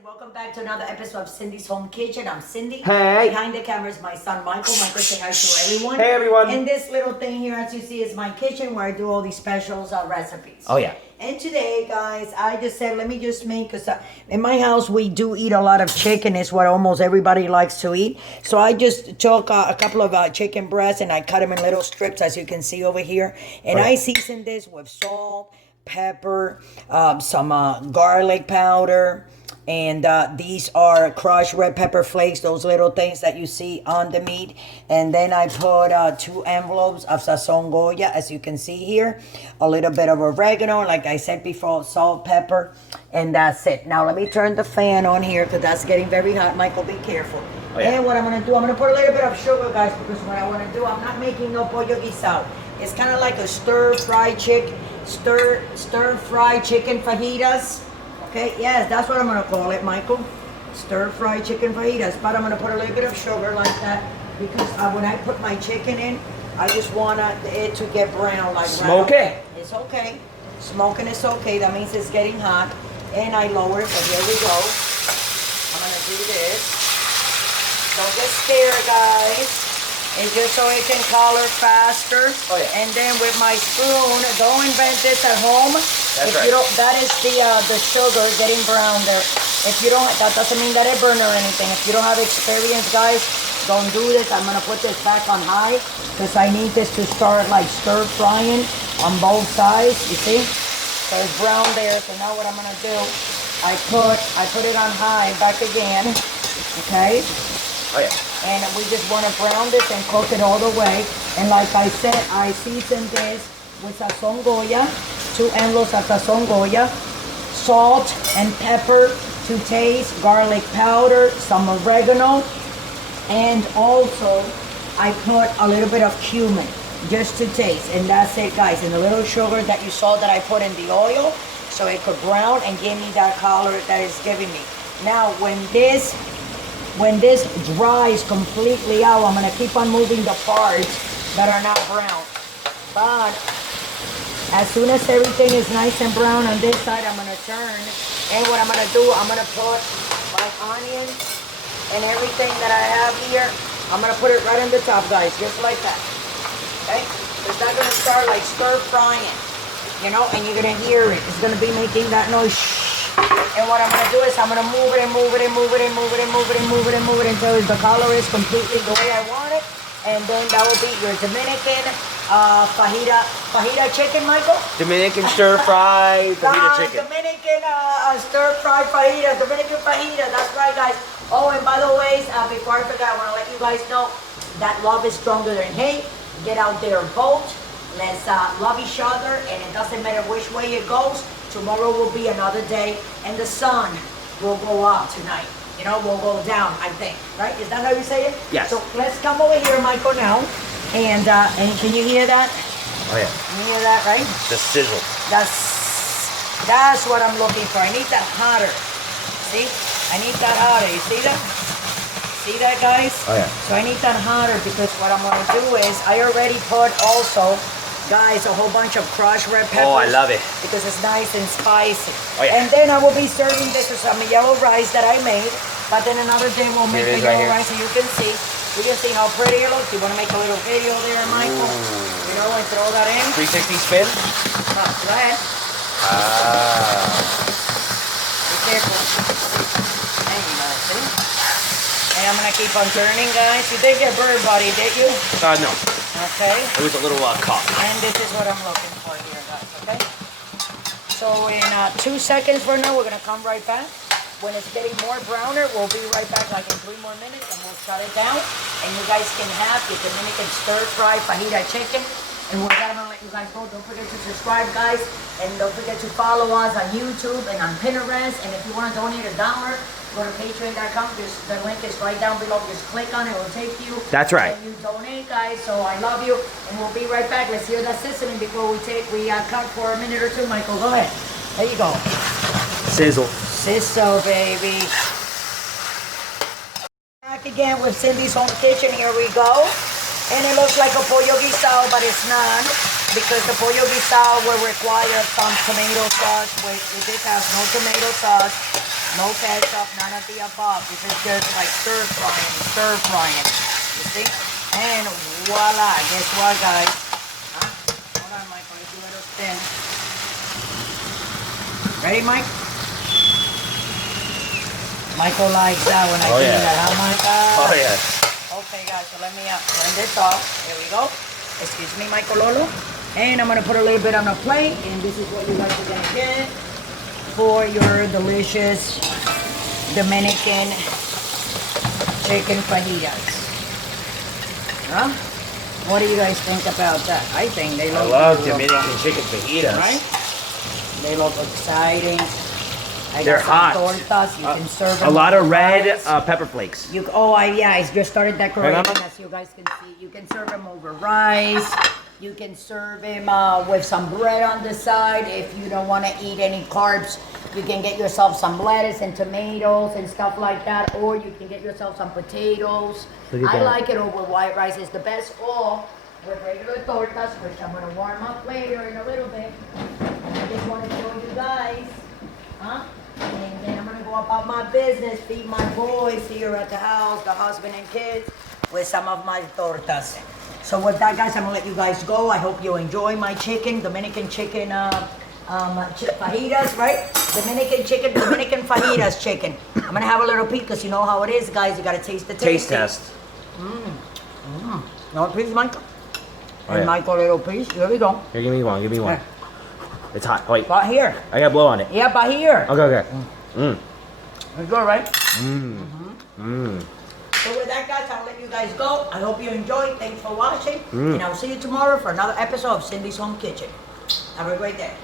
and welcome back to another episode of Cindy's Home Kitchen. I'm Cindy. Hey. Behind the camera is my son Michael. Michael, say hi to everyone. Hey, everyone. And this little thing here, as you see, is my kitchen where I do all these specials recipes. Oh, yeah. And today, guys, I just said, let me just make, because in my house, we do eat a lot of chicken. It's what almost everybody likes to eat. So I just took a couple of chicken breasts and I cut them in little strips, as you can see over here. And I seasoned this with salt, pepper, some garlic powder, and these are crushed red pepper flakes, those little things that you see on the meat. And then I put 2 envelopes of Sazon Goya, as you can see here. A little bit of oregano, like I said before, salt, pepper, and that's it. Now let me turn the fan on here because that's getting very hot. Michael, be careful. Oh, yeah. And what I'm going to do, I'm going to put a little bit of sugar, guys, because what I want to do, I'm not making no pollo guisado. It's kind of like a stir-fried chicken fajitas. Okay, yes, that's what I'm going to call it, Michael. Stir-fried chicken fajitas. But I'm going to put a little bit of sugar like that because when I put my chicken in, I just want it to get brown. Like smoke it. It's okay. Smoking is okay. That means it's getting hot. And I lower it, so here we go. I'm going to do this. Don't get scared, guys. It's just so it can color faster. Oh, yeah. And then with my spoon, don't invent this at home. That's right. That is the sugar getting brown there. If you don't, that doesn't mean that it burned or anything. If you don't have experience, guys, don't do this. I'm gonna put this back on high because I need this to start like stir frying on both sides. You see? So it's brown there. So now what I'm gonna do, I put it on high back again. Okay. Oh, yeah. And we just want to brown this and cook it all the way. And like I said, I seasoned this with Sazon Goya, 2 envelopes of Sazon Goya, salt and pepper to taste, garlic powder, some oregano, and also I put a little bit of cumin just to taste. And that's it, guys. And the little sugar that you saw that I put in the oil so it could brown and give me that color that it's giving me. Now, when this dries completely out, I'm going to keep on moving the parts that are not brown. But as soon as everything is nice and brown on this side, I'm going to turn. And what I'm going to do, I'm going to put my onions and everything that I have here. I'm going to put it right on the top, guys, just like that. Okay? It's not going to start like stir frying, you know, and you're going to hear it. It's going to be making that noise. And what I'm going to do is I'm going to move it and move it and move it and move it and move it and move it and move it until the color is completely the way I want it. And then that will be your Dominican fajita chicken, Michael? Dominican stir-fried fajita chicken. Dominican stir-fried fajita, Dominican fajita. That's right, guys. Oh, and by the way, before I forget, I want to let you guys know that love is stronger than hate. Get out there, vote. Let's love each other, and it doesn't matter which way it goes. Tomorrow will be another day, and the sun will go up tonight. You know, will go down, I think. Right? Is that how you say it? Yes. So let's come over here, Michael, now. And can you hear that? Oh, yeah. Can you hear that, right? The sizzle. That's what I'm looking for. I need that hotter. See? I need that hotter. You see that? See that, guys? Oh, yeah. So I need that hotter because what I'm going to do is I already put also, guys, a whole bunch of crushed red peppers. Oh, I love it. Because it's nice and spicy. Oh, yeah. And then I will be serving this with some yellow rice that I made. But then another day we'll make the yellow rice so you can see. You can see how pretty it looks. You want to make a little video there, Michael? Ooh. You know, and throw that in. 360 spin? Come on, go ahead. Be careful. There you go, see? And I'm going to keep on turning, guys. You did get bird body, did you? No. Okay. It was a little caught. And this is what I'm looking for here, guys, okay? So in 2 seconds from now, we're going to come right back. When it's getting more browner, we'll be right back like in 3 more minutes, and we'll shut it down. And you guys can have your Dominican stir-fried fajita chicken. And we're going to let you guys go. Don't forget to subscribe, guys. And don't forget to follow us on YouTube and on Pinterest. And if you want to donate $1, go to patreon.com. The link is right down below. Just click on it. It will take you. That's right. And you donate, guys. So I love you. And we'll be right back. Let's hear that sizzling before we cut for a minute or two. Michael, go ahead. There you go. Sizzle. Sizzle, baby. Back again with Cindy's Home Kitchen. Here we go. And it looks like a pollo guisado, but it's not. Because the pollo guisado will require some tomato sauce. This has no tomato sauce. No ketchup, none of the above. This is just like stir frying. You see? And voila, guess what, guys? Huh? Hold on, Mike, let me let it spin. Ready, Mike? Michael likes that when I do that, huh, Mike? Oh, yeah. Okay, guys, so let me turn this off. Here we go. Excuse me, Michael Lolo. And I'm going to put a little bit on a plate, and this is what you guys are going to get for your delicious Dominican chicken fajitas. Huh? What do you guys think about that? I think they look... I love Dominican chicken fajitas. Right? They look exciting. They're hot. Tortas. You can serve them A lot of with red rice. pepper flakes. I just started decorating, as you guys can see. You can serve them over rice. You can serve them with some bread on the side. If you don't want to eat any carbs, you can get yourself some lettuce and tomatoes and stuff like that. Or you can get yourself some potatoes. I like it over white rice. It's the best. Or with regular tortas, which I'm going to warm up later in a little bit. I just want to show you guys. Huh? And then I'm going to go about my business, feed my boys here at the house, the husband and kids, with some of my tortas. So with that, guys, I'm going to let you guys go. I hope you enjoy my chicken, Dominican chicken fajitas, right? Dominican fajitas chicken. I'm going to have a little peek because you know how it is, guys. You got to taste the taste. Taste test. You want a piece, Michael? Oh, And yeah. Michael, a little piece. Here we go. Here, give me one. Give me one. Here. It's hot. Wait. But here. I got blow on it. Yeah, but here. Okay, okay. Mmm. It's good, right? Mmm. Mmm. So with that, guys, I'll let you guys go. I hope you enjoyed. Thanks for watching. And I'll see you tomorrow for another episode of Cindy's Home Kitchen. Have a great day.